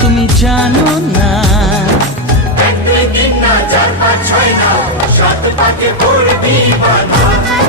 তুমি জানো না। 1 2 3 না 4 5 6 না 7 পাকে পড়বি বাঁধা।